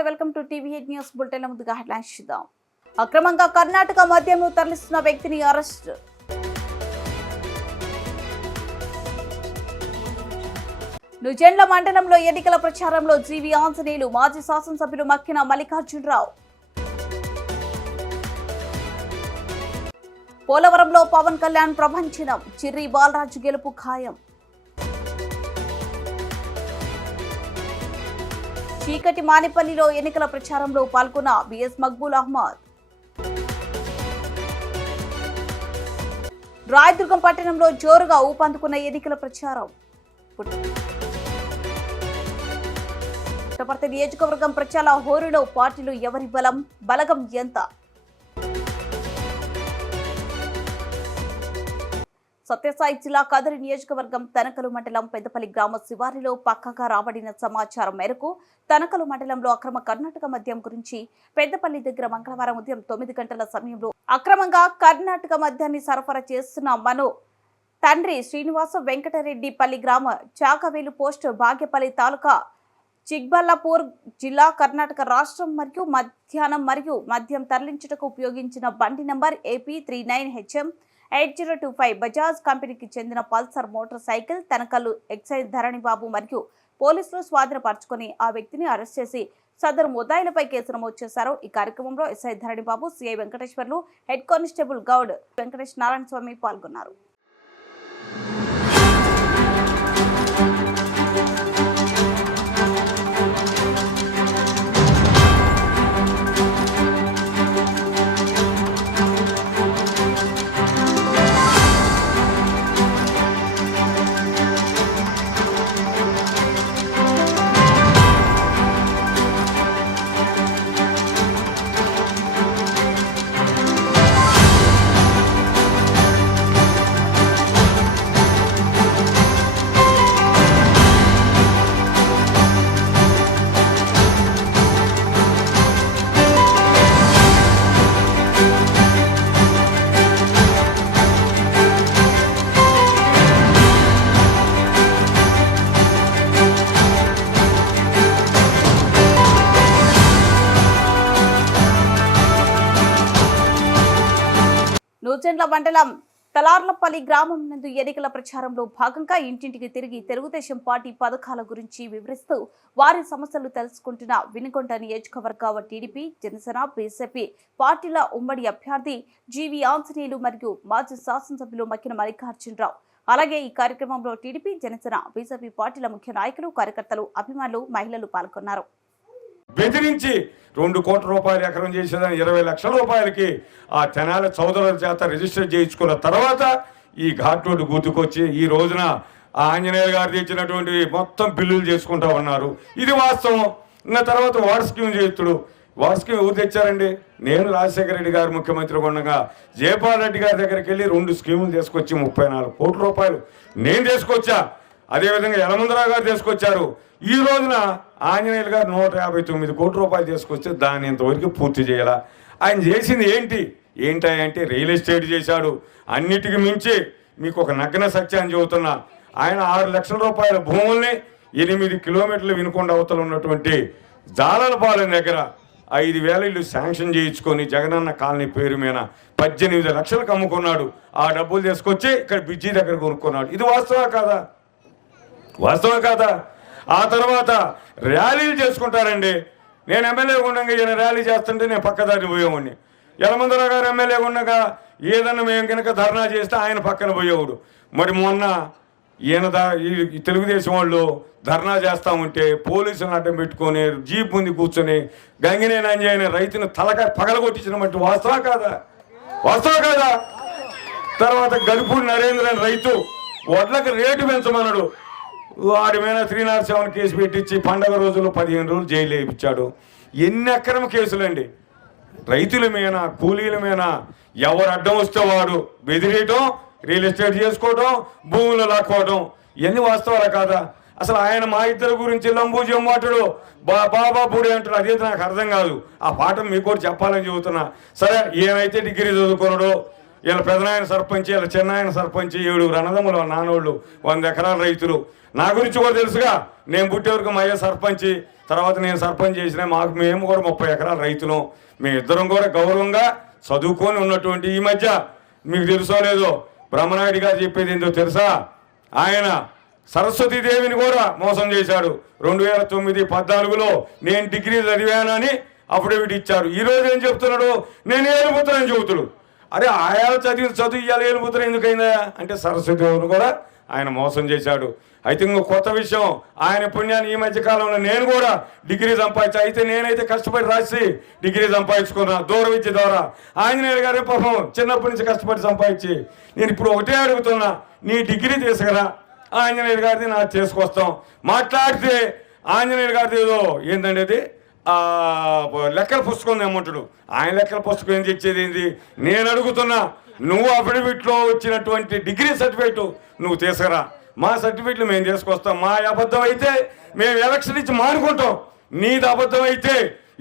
నమస్తే welcome to టీవీ8 news bulletin. ముందుగా headlines చూద్దాం. అక్రమంగా కర్ణాటక మద్యంను తరలిస్తున్న వ్యక్తిని అరెస్ట్. నుజెండ్ల మండలంలో ఎన్నికల ప్రచారంలో జీవి ఆంజనేయులు, మాజీ శాసనసభ్యులు మక్కిన మల్లికార్జునరావు. పోలవరంలో పవన్ కళ్యాణ్ ప్రభంజనం, చిర్రి బాలరాజు గెలుపు ఖాయం. చీకటి మానిపల్లిలో ఎన్నికల ప్రచారంలో పాల్గొన్న బిఎస్ మక్బూల్ అహ్మద్. రాయదుర్గం పట్టణంలో జోరుగా ఊపందుకున్న ఎన్నికల ప్రచారం. పుట్టపర్తి నియోజకవర్గం ప్రచార హోరులో పార్టీలు ఎవరి బలగం ఎంత? సత్యసాయి జిల్లా కదిరి నియోజకవర్గం తనకలు మండలం పెద్దపల్లి గ్రామ శివారిలో పక్కగా రాబడిన సమాచారం మేరకు తనకలు మండలంలో అక్రమ కర్ణాటక మద్యం గురించి పెద్దపల్లి దగ్గర మంగళవారం ఉదయం 9 గంటల సమయంలో అక్రమంగా కర్ణాటక మద్యాన్ని సరఫరా చేస్తున్న మను తండ్రి శ్రీనివాస వెంకటరెడ్డిపల్లి గ్రామ చాకవేలు పోస్ట్ భాగ్యపల్లి తాలూకా చిక్బల్లాపూర్ జిల్లా కర్ణాటక రాష్ట్రం మద్యం తరలించుటకు ఉపయోగించిన బండి నంబర్ AP 39HM 8025 బజాజ్ కంపెనీకి చెందిన Pulsar motorcycle Tanakallu excise Dharanibabu మరియు పోలీసులు స్వాధీనపరుచుకుని ఆ వ్యక్తిని అరెస్ట్ చేసి సదరు ముద్దాయిలపై కేసు నమోదు చేశారు. ఈ కార్యక్రమంలో SI Dharanibabu, CI Venkateswarlu, head constable Goud Venkatesh Narayana Swamy పాల్గొన్నారు. నుజెండ్ల మండలం తలార్లపల్లి గ్రామం నందు ఎన్నికల ప్రచారంలో భాగంగా ఇంటింటికి తిరిగి తెలుగుదేశం పార్టీ పథకాల గురించి వివరిస్తూ వారి సమస్యలు తెలుసుకుంటున్న వినుకొండ నియోజకవర్గ టీడీపీ, జనసేన, బీజేపీ పార్టీల ఉమ్మడి అభ్యర్థి జీవి ఆంజనేయులు మరియు మాజీ శాసనసభ్యులు మక్కిన మల్లికార్జునరావు. అలాగే ఈ కార్యక్రమంలో టీడీపీ, జనసేన, బీజేపీ పార్టీల ముఖ్య నాయకులు, కార్యకర్తలు, అభిమానులు, మహిళలు పాల్గొన్నారు. బెదిరించి 2 కోట్ల రూపాయలు ఎకరం చేసేదాన్ని 20 లక్షల రూపాయలకి ఆ తెనాలి చౌదరుల చేత రిజిస్టర్ చేయించుకున్న తర్వాత ఈ ఘాట్ రోడ్డు గుర్తుకొచ్చి ఈ రోజున ఆ ఆంజనేయులు గారు తెచ్చినటువంటి మొత్తం బిల్లులు చేసుకుంటా ఉన్నారు. ఇది వాస్తవం. ఇంకా తర్వాత వాటర్ స్కీమ్ చేస్తుడు. వాటర్ స్కీమ్ ఎవరు తెచ్చారండి? నేను రాజశేఖర రెడ్డి గారు ముఖ్యమంత్రి ఉండగా జయపాల్ రెడ్డి గారి దగ్గరికి వెళ్ళి 2 స్కీములు తీసుకొచ్చి 34 కోట్ల రూపాయలు నేను తీసుకొచ్చా. అదేవిధంగా యలమందరావు గారు తీసుకొచ్చారు. ఈ రోజున ఆంజనేయులు గారు 159 కోట్ల రూపాయలు తీసుకొస్తే దాన్ని ఇంతవరకు పూర్తి చేయాల. ఆయన చేసింది ఏంటంటే రియల్ ఎస్టేట్ చేశాడు. అన్నిటికీ మించి మీకు ఒక నగ్న సత్యాన్ని చెబుతున్నా, ఆయన 6 లక్షల రూపాయల భూముల్ని 8 కిలోమీటర్లు వినుకొండ అవతల ఉన్నటువంటి జాలలపాలెం దగ్గర 5,000 ఇల్లు శాంక్షన్ చేయించుకొని జగనన్న కాలనీ పేరు మీద 18 లక్షలకు అమ్ముకున్నాడు. ఆ డబ్బులు తీసుకొచ్చి ఇక్కడ బిజ్జీ దగ్గర కొనుక్కున్నాడు. ఇది వాస్తవా కాదా? ఆ తర్వాత ర్యాలీలు చేసుకుంటారండి. నేను ఎమ్మెల్యే ఉండగా ఈయన ర్యాలీ చేస్తుంటే నేను పక్కదారిని పోయేవాడిని. యలమందరావు గారు ఎమ్మెల్యే ఉండగా ఏదన్నా మేము కనుక ధర్నా చేస్తే ఆయన పక్కన పోయేవాడు. మరి మొన్న ఈ తెలుగుదేశం వాళ్ళు ధర్నా చేస్తా ఉంటే పోలీసులను అడ్డం పెట్టుకొని జీప్ ముందు కూర్చొని గంగినేని అంజయ్య రైతును పగలగొట్టించినట్టు వాస్తవా కాదా? తర్వాత గలుపూడి నరేంద్ర రైతు వడ్లకు రేటు పెంచమన్నాడు. వాడి మీద 307 కేసు పెట్టించి పండగ రోజుల్లో 15 రోజులు జైలు వేయించాడు. ఎన్ని అక్రమ కేసులండి! రైతుల మీద, కూలీల మీద ఎవరు అడ్డం వస్తే వాడు బెదిరియటం, రియల్ ఎస్టేట్ చేసుకోవడం, భూములు లాక్కోవడం. ఇవన్నీ వాస్తవాలా కాదా? అసలు ఆయన మా ఇద్దరి గురించి లంబూజం మాటడు, బాబా పూడి అంటాడు. అదైతే నాకు అర్థం కాదు. ఆ పాఠం మీకు కూడా చెప్పాలని చెబుతున్నా. సరే, ఏమైతే డిగ్రీ చదువుకున్నాడో వీళ్ళ పెదనాయన సర్పంచ్, వీళ్ళ చిన్నాయన సర్పంచ్, 7 అన్నదమ్ములు నానోళ్ళు, 100 ఎకరాల రైతులు. నా గురించి కూడా తెలుసుగా, నేను పుట్టే వరకు మా అయ్య సర్పంచ్, తర్వాత నేను సర్పంచ్ చేసిన మేము కూడా 30 ఎకరాల రైతులం. మేమిద్దరం కూడా గౌరవంగా చదువుకొని ఉన్నటువంటి ఈ మధ్య మీకు తెలుసో లేదో బ్రహ్మనాయుడు గారు చెప్పేది ఏందో తెలుసా? ఆయన సరస్వతీదేవిని కూడా మోసం చేశాడు. 2009-14లో నేను డిగ్రీ చదివానని అఫిడవిట్ ఇచ్చారు. ఈరోజు ఏం చెప్తున్నాడు? నేను ఏలుపుత్రని చెబుతుడు. అరే ఆయా చదువు ఇవాళ ఏలుపుత్రం ఎందుకైందా అంటే సరస్వతీదేవిని కూడా ఆయన మోసం చేశాడు. అయితే ఇంకో కొత్త విషయం, ఆయన పుణ్యాన్ని ఈ మధ్య కాలంలో నేను కూడా డిగ్రీ సంపాదించా. అయితే నేనైతే కష్టపడి రాసి డిగ్రీ సంపాదించుకున్నా దూర విద్య ద్వారా. ఆంజనేయులు గారి పాపం చిన్నప్పటి నుంచి కష్టపడి సంపాదించి, నేను ఇప్పుడు ఒకటే అడుగుతున్నా, నీ డిగ్రీ తీసుకురా, ఆంజనేయులు గారిది నాకు చేసుకొస్తాం. మాట్లాడితే ఆంజనేయులు గారిది ఏదో ఏంటంటే అది లెక్కల పుస్తకం ఏమంటాడు, ఆయన లెక్కల పుస్తకం ఏం తెచ్చేది ఏంది? నేను అడుగుతున్నా, నువ్వు అఫిడవిట్లో వచ్చినటువంటి డిగ్రీ సర్టిఫికేట్ నువ్వు తీసుకురా, మా సర్టిఫికెట్లు మేము తీసుకొస్తాం. మా అబద్ధం అయితే మేము ఎలక్షన్ ఇచ్చి మానుకుంటాం, నీది అబద్ధం అయితే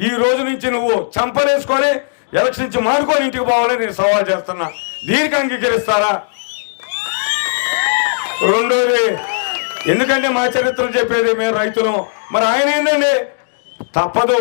ఈ రోజు నుంచి నువ్వు చంపలేసుకొని ఎలక్షన్ ఇచ్చి మానుకొని ఇంటికి పోవాలని నేను సవాల్ చేస్తున్నా. దీనికి అంగీకరిస్తారా? రెండోది, ఎందుకంటే మా చరిత్రలు చెప్పేది మేము రైతులం. మరి ఆయన ఏంటండి, తప్పదు,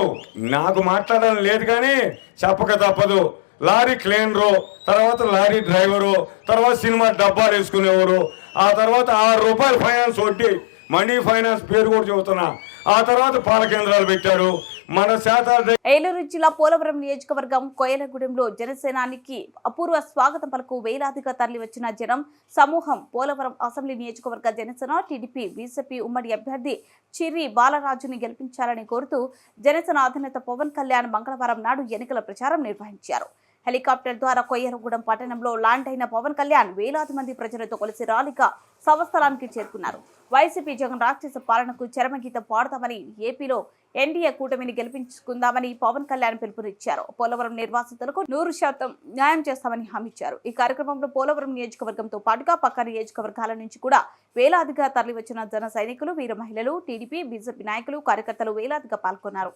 నాకు మాట్లాడాలని లేదు కానీ చెప్పక తప్పదు. లారీ క్లీనరు, తర్వాత లారీ డ్రైవరు, తర్వాత సినిమా డబ్బాలు వేసుకునేవారు, ఆ తర్వాత ₹6 ఫైనాన్స్ వడ్డీ, మనీ ఫైనాన్స్ పేరు కూడా చెబుతున్నా. ఆ తర్వాత పాల కేంద్రాలు పెట్టాడు. మన శాతాలు. ఏలూరు జిల్లా పోలవరం నియోజకవర్గం కోయలగూడెంలో జనసేనానికి అపూర్వ స్వాగతం పలుకు వేలాదిగా తరలి వచ్చిన జనం సమూహం పోలవరం అసెంబ్లీ నియోజకవర్గ జనసేన టీడీపీ బీజేపీ ఉమ్మడి అభ్యర్థి చిర్రి బాలరాజుని గెలిపించాలని కోరుతూ జనసేన అధినేత పవన్ కళ్యాణ్ మంగళవారం నాడు ఎన్నికల ప్రచారం నిర్వహించారు. హెలికాప్టర్ ద్వారా కొయ్యలగూడెం పట్టణంలో ల్యాండ్ అయిన పవన్ కళ్యాణ్ వేలాది మంది ప్రజలతో కలిసి ర్యాలీగా సంస్థలానికి చేరుకున్నారు. వైసీపీ జగన్ రాక్షస పాలనకు చరమగీతం పాడతామని, ఏపీలో ఎన్డీఏ కూటమిని గెలిపించుకుందామని పవన్ కళ్యాణ్ పిలుపునిచ్చారు. పోలవరం నిర్వాసితులకు 100% న్యాయం చేస్తామని హామీ ఇచ్చారు. ఈ కార్యక్రమంలో పోలవరం నియోజకవర్గంతో పాటుగా పక్క నియోజకవర్గాల నుంచి కూడా వేలాదిగా తరలివచ్చిన జన సైనికులు, వీర మహిళలు, టీడీపీ బీజేపీ నాయకులు, కార్యకర్తలు వేలాదిగా పాల్గొన్నారు.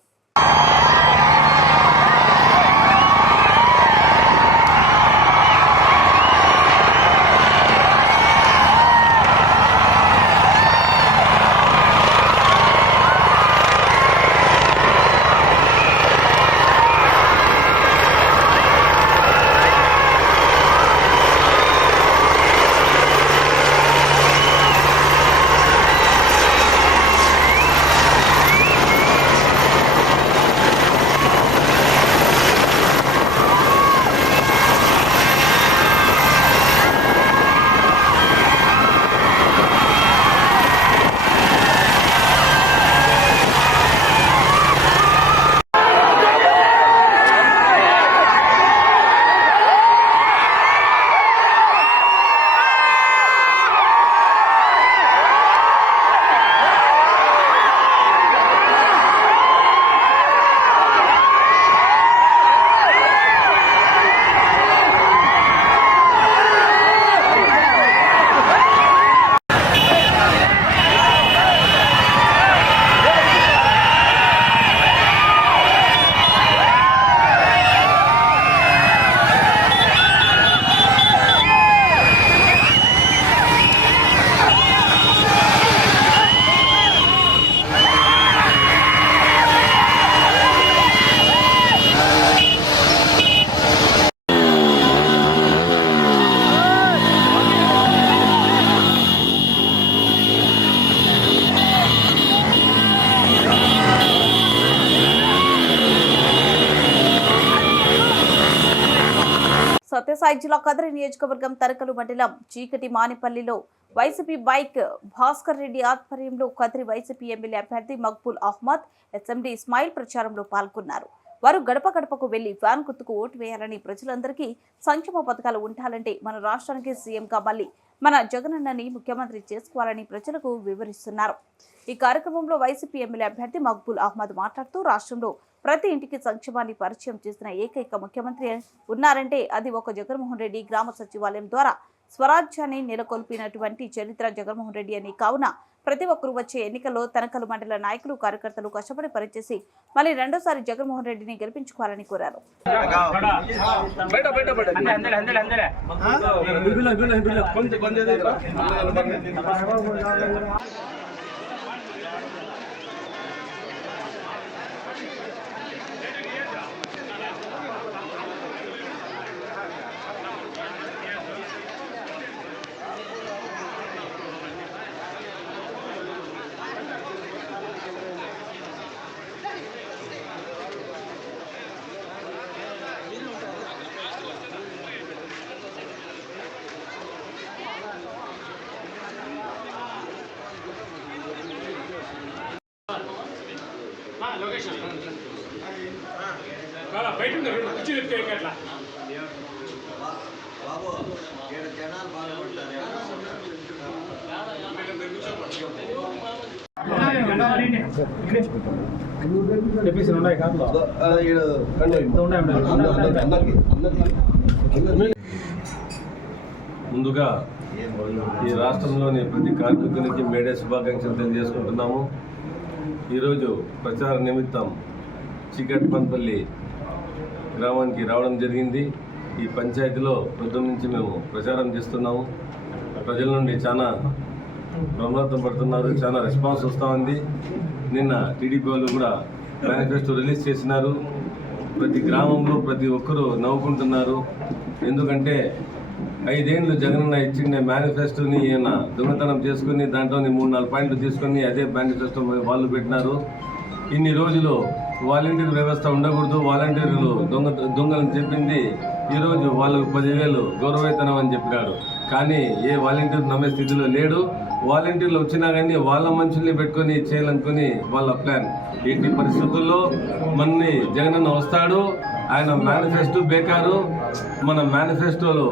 సత్యసాయి జిల్లా కదిరి నియోజకవర్గం తరకలు మండలం చీకటి మానిపల్లిలో వైసీపీ బైక్ భాస్కర్ రెడ్డి ఆధ్వర్యంలో కదిరి వైసీపీ ఎమ్మెల్యే అభ్యర్థి మక్బూల్ అహ్మద్, ఎస్ఎండి ఇస్మాయిల్ ప్రచారంలో పాల్గొన్నారు. వారు గడప గడపకు వెళ్లి ఫ్యాన్ గుర్తుకు ఓటు వేయాలని, ప్రజలందరికీ సంక్షేమ పథకాలు ఉండాలంటే మన రాష్ట్రానికి సీఎంగా మళ్లీ మన జగనన్నని ముఖ్యమంత్రి చేసుకోవాలని ప్రజలకు వివరిస్తున్నారు. ఈ కార్యక్రమంలో వైసీపీ ఎమ్మెల్యే అభ్యర్థి మక్బూల్ అహ్మద్ మాట్లాడుతూ, రాష్ట్రంలో ప్రతి ఇంటికి సంక్షేమాన్ని పరిచయం చేసిన ఏకైక ముఖ్యమంత్రి ఉన్నారంటే అది ఒక జగన్మోహన్ రెడ్డి. గ్రామ సచివాలయం ద్వారా స్వరాజ్యాన్ని నెలకొల్పినటువంటి చరిత్ర జగన్మోహన్ రెడ్డి అని, కావున ప్రతి ఒక్కరూ వచ్చే ఎన్నికల్లో తనకలు మండల నాయకులు కార్యకర్తలు కష్టపడి పనిచేసి మళ్ళీ రెండోసారి జగన్మోహన్ రెడ్డిని గెలిపించుకోవాలని కోరారు. ముందుగా ఈ రాష్ట్రంలోని ప్రతి కార్మికునికి మేడే శుభాకాంక్షలు తెలియజేసుకుంటున్నాము. ఈరోజు ప్రచార నిమిత్తం చీకట్పన్పల్లి గ్రామానికి రావడం జరిగింది. ఈ పంచాయతీలో పొద్దున్న నుంచి మేము ప్రచారం చేస్తున్నాము. ప్రజల నుండి చాలా బ్రహ్మరథం పడుతున్నారు, చాలా రెస్పాన్స్ వస్తూ ఉంది. నిన్న టీడీపీ వాళ్ళు కూడా మేనిఫెస్టో రిలీజ్ చేసినారు. ప్రతి గ్రామంలో ప్రతి ఒక్కరూ నవ్వుకుంటున్నారు. ఎందుకంటే 5 ఏళ్ళు జగనన్న ఇచ్చిన మేనిఫెస్టోని ఈయన దొంగతనం చేసుకుని దాంట్లోని 3-4 పాయింట్లు తీసుకొని అదే మేనిఫెస్టో వాళ్ళు పెట్టినారు. ఇన్ని రోజులు వాలంటీర్ వ్యవస్థ ఉండకూడదు, వాలంటీర్లు దొంగలని చెప్పింది. ఈరోజు వాళ్ళకు 10,000 గౌరవేతనం అని చెప్పినాడు. కానీ ఏ వాలంటీర్ నమ్మే స్థితిలో లేడు. వాలంటీర్లు వచ్చినా కానీ వాళ్ళ మనుషుల్ని పెట్టుకొని చేయాలనుకుని వాళ్ళ ప్లాన్. ఎట్టి పరిస్థితుల్లో మనని జగనన్న వస్తాడు, ఆయన మేనిఫెస్టో బేకారు. మన మేనిఫెస్టోలో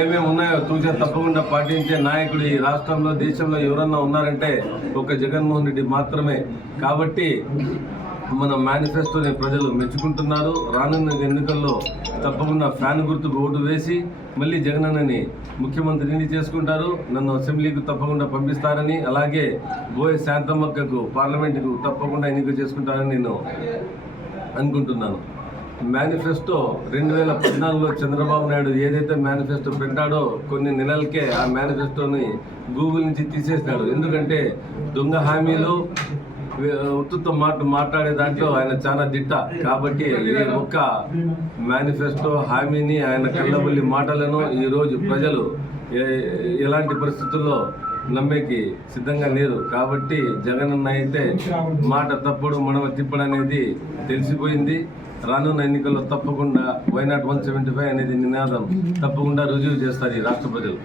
ఏమేమి ఉన్నాయో తూచా తప్పకుండా పాటించే నాయకుడు ఈ రాష్ట్రంలో దేశంలో ఎవరన్నా ఉన్నారంటే ఒక జగన్మోహన్ రెడ్డి మాత్రమే. కాబట్టి మన మేనిఫెస్టోని ప్రజలు మెచ్చుకుంటున్నారు. రానున్న ఎన్నికల్లో తప్పకుండా ఫ్యాన్ గుర్తుకు ఓటు వేసి మళ్ళీ జగనన్నని ముఖ్యమంత్రిని చేసుకుంటారు. నన్ను అసెంబ్లీకి తప్పకుండా పంపిస్తారని, అలాగే బోయే శాంతమ్మక్కకు పార్లమెంటుకు తప్పకుండా ఎన్నిక చేసుకుంటారని నేను అనుకుంటున్నాను. మేనిఫెస్టో 2014లో చంద్రబాబు నాయుడు ఏదైతే మేనిఫెస్టో పెట్టాడో కొన్ని నెలలకే ఆ మేనిఫెస్టోని గూగుల్ నుంచి తీసేసినాడు. ఎందుకంటే దొంగ హామీలు ఉత్తుతో మాట్లాడే దాంట్లో ఆయన చాలా దిట్ట. కాబట్టి ఈ ఒక్క మేనిఫెస్టో హామీని, ఆయన కళ్ళబుల్లి మాటలను ఈరోజు ప్రజలు ఎలాంటి పరిస్థితుల్లో నమ్మేకి సిద్ధంగా లేరు. కాబట్టి జగనన్న అయితే మాట తప్పుడు మనవ తిప్పడనేది తెలిసిపోయింది. రానున్న ఎన్నికల్లో తప్పకుండా వైనాట్ 175 అనేది నినాదం తప్పకుండా రుజువు చేస్తారు ఈ రాష్ట్ర ప్రజలు.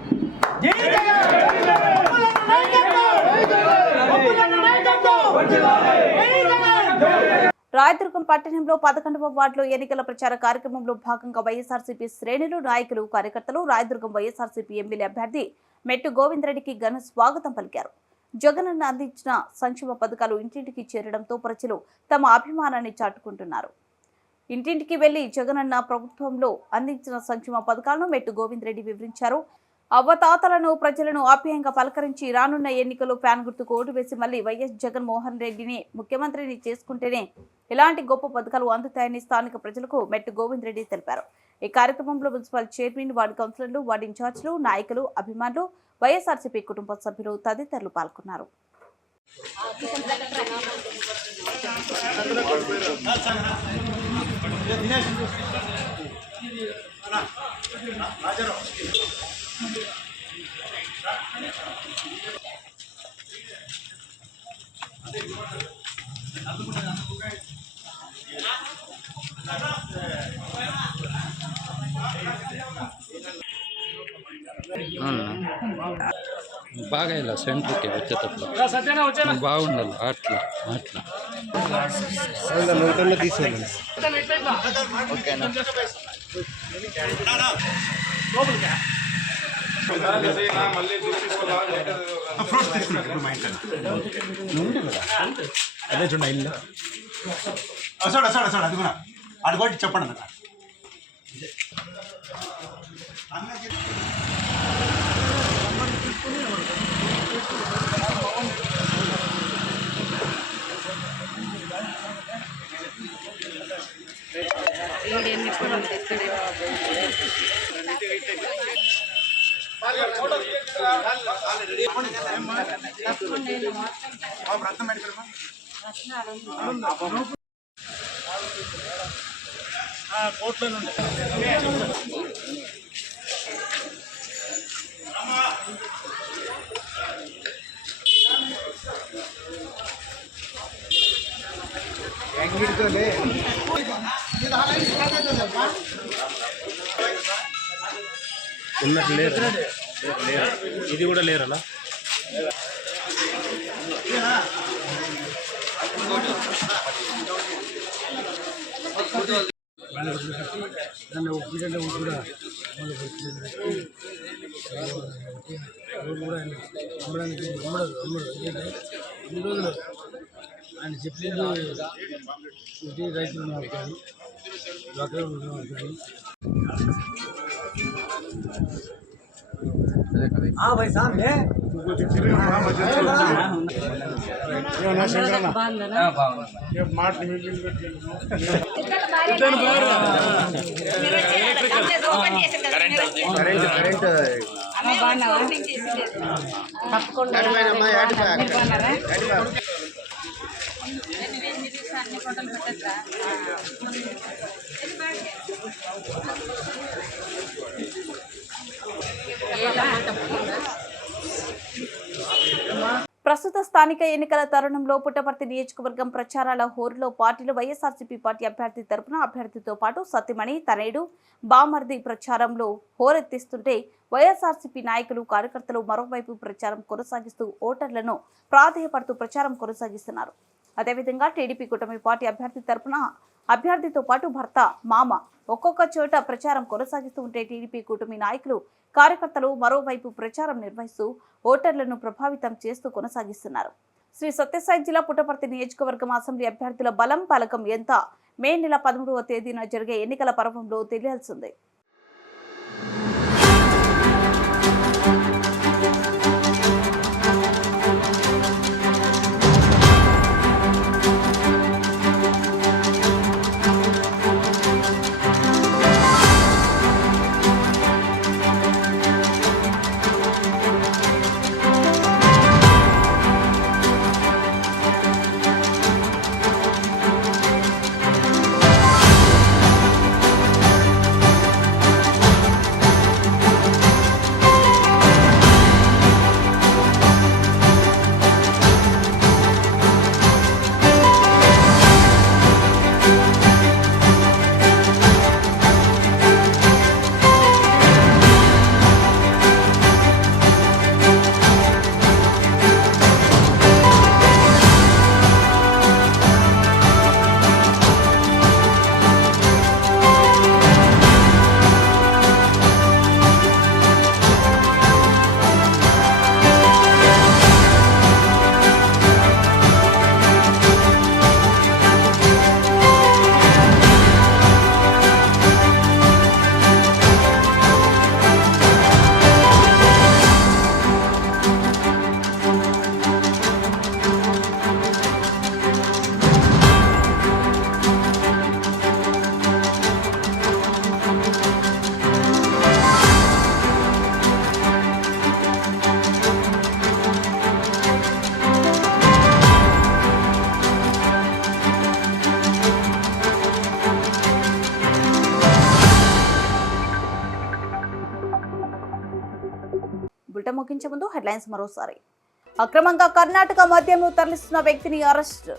రాయదుర్గం పట్టణంలో 11వ వార్డులో ఎన్నికల ప్రచార కార్యక్రమంలో భాగంగా వైఎస్ఆర్సీపీ శ్రేణులు, నాయకులు, కార్యకర్తలు రాయదుర్గం వైఎస్ఆర్సీపీ ఎమ్మెల్యే అభ్యర్థి మెట్టు గోవిందరెడ్డికి ఘన స్వాగతం పలికారు. జగనన్న అందించిన సంక్షేమ పథకాలు ఇంటింటికి చేరడంతో ప్రజలు తమ అభిమానాన్ని చాటుకుంటున్నారు. ఇంటింటికి వెళ్లి జగనన్న ప్రభుత్వంలో అందించిన సంక్షేమ పథకాలను మెట్టు గోవిందరెడ్డి వివరించారు. అవ్వతాతలను, ప్రజలను ఆప్యాయంగా పలకరించి రానున్న ఎన్నికల్లో ఫ్యాన్ గుర్తుకు ఓటు వేసి మళ్లీ వైఎస్ జగన్మోహన్ రెడ్డిని ముఖ్యమంత్రిని చేసుకుంటేనే ఇలాంటి గొప్ప పథకాలు అందుతాయని స్థానిక ప్రజలకు మెట్టు గోవిందరెడ్డి తెలిపారు. ఈ కార్యక్రమంలో మున్సిపల్ చైర్మన్, వార్డు కౌన్సిలర్లు, వార్డు ఇన్ఛార్జీలు, నాయకులు, అభిమానులు, వైఎస్ఆర్సీపీ కుటుంబ సభ్యులు తదితరులు పాల్గొన్నారు. బాగా ఇలా సెంటర్కి వచ్చేటప్పుడు బాగుండాలి. అట్లా తీసుకోండి. ఓకేనా? అదే చూడండి ఇల్లు అది కూడా అడుగొట్టి చెప్పండి అన్న. ఉన్నట్టు లేరు ఇది కూడా లేరలా ఇన్ని రోజులు ఆయన చెప్పింది ఇది రైతులు మాట్లాడి ప్రస్తుత స్థానిక ఎన్నికల తరుణంలో పుట్టపర్తి నియోజకవర్గం ప్రచారాల హోరులో పార్టీలు వైఎస్ఆర్సీపీ పార్టీ అభ్యర్థి తరపున అభ్యర్థితో పాటు సత్యమణి తనేడు బామర్ది ప్రచారంలో హోరెత్తిస్తుంటే వైఎస్ఆర్సీపీ నాయకులు కార్యకర్తలు మరోవైపు ప్రచారం కొనసాగిస్తూ ఓటర్లను ప్రాధేయపడుతూ ప్రచారం కొనసాగిస్తున్నారు. అదేవిధంగా టీడీపీ కూటమి పార్టీ అభ్యర్థి తరపున అభ్యర్థితో పాటు భర్త మామ ఒక్కొక్క చోట ప్రచారం కొనసాగిస్తూ ఉంటే టీడీపీ కూటమి నాయకులు కార్యకర్తలు మరోవైపు ప్రచారం నిర్వహిస్తూ ఓటర్లను ప్రభావితం చేస్తూ కొనసాగిస్తున్నారు. శ్రీ సత్యసాయి జిల్లా పుట్టపర్తి నియోజకవర్గం అసెంబ్లీ అభ్యర్థుల బలం పలకం ఎంత మే నెల 13వ తేదీన జరిగే ఎన్నికల పర్వంలో తెలియాల్సిందే. బులెటిన్ ముగించే ముందు హెడ్లైన్స్ మరోసారి. అక్రమంగా కర్ణాటక మద్యంను తరలిస్తున్న వ్యక్తిని అరెస్ట్.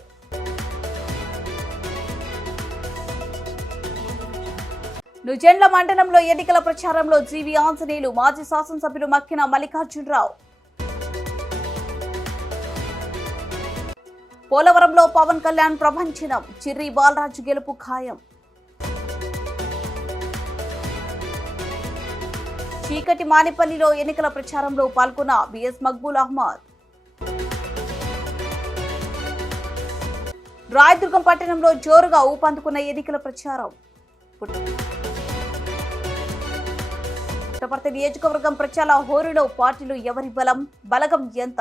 నుజెండ్ల మండలంలో ఎన్నికల ప్రచారంలో జీవి ఆంజనేయులు, మాజీ శాసనసభ్యులు మక్కిన మల్లికార్జునరావు. పోలవరంలో పవన్ కళ్యాణ్ ప్రభంజనం, చిర్రి బాలరాజు గెలుపు ఖాయం. చీకటి మానిపల్లిలో ఎన్నికల ప్రచారంలో పాల్గొన్న బిఎస్ మక్బూల్ అహ్మద్. రాయదుర్గం పట్టణంలో జోరుగా ఊపందుకున్న ఎన్నికల ప్రచారం. పుట్టపర్తి నియోజకవర్గం ప్రచార హోరులో పార్టీలు ఎవరి బలం బలగం ఎంత?